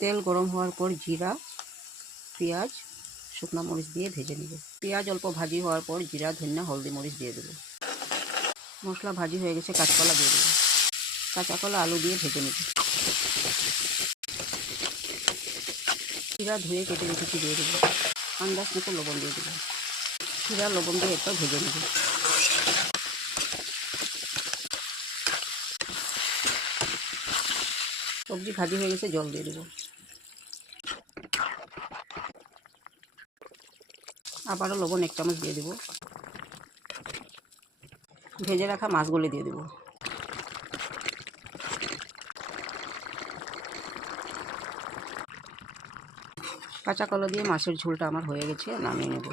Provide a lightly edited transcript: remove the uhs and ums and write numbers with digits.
তেল গরম হওয়ার পর জিরা, পেঁয়াজ, শুকনো মরিচ দিয়ে ভেজে নেব। পেঁয়াজ অল্প ভাজি হওয়ার পর জিরা, ধনিয়া, হলদি, মরিচ দিয়ে দেবো। মশলা ভাজি হয়ে গেছে, কাঁচকলা দিয়ে দেবো। কাঁচাকলা আলু দিয়ে ভেজে নেব। জিরা ধুয়ে কেটে রেখেছি দিয়ে দেবো। আন্দাজ মতো লবণ দিয়ে দেবো। জিরা লবণ দিয়ে একটু ভেজে নেব। সবজি ভাজি হয়ে গেছে, জল দিয়ে দেবো। আবারও লবণ 1 চামচ দিয়ে দেবো। ভেজে রাখা মাছগুলি দিয়ে দেবো। কাঁচা কলা দিয়ে মাছের ঝোলটা আমার হয়ে গেছে, নামিয়ে নেব।